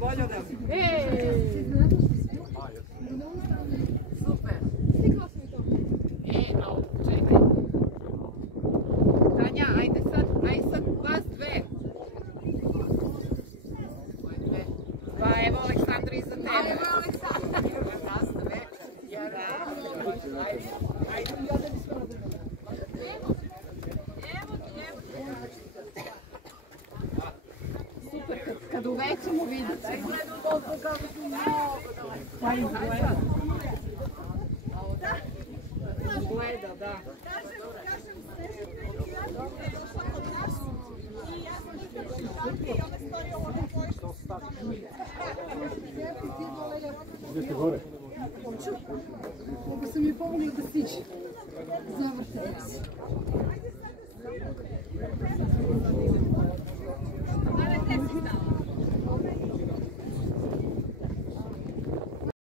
Bolje od nas. Super. Stikla sam i to. Au, čekaj. Tanja, ajde sad vas dve. Pa evo Aleksandra iza tebe. Ajde Aleksandra. Nas dve. Ajde. Super, kad uvećemo vidjet ćemo. Pa izgleda. Izgleda, da. Idete gore? Hoću. Mogu sam mi pomogli da stići. Zavrte.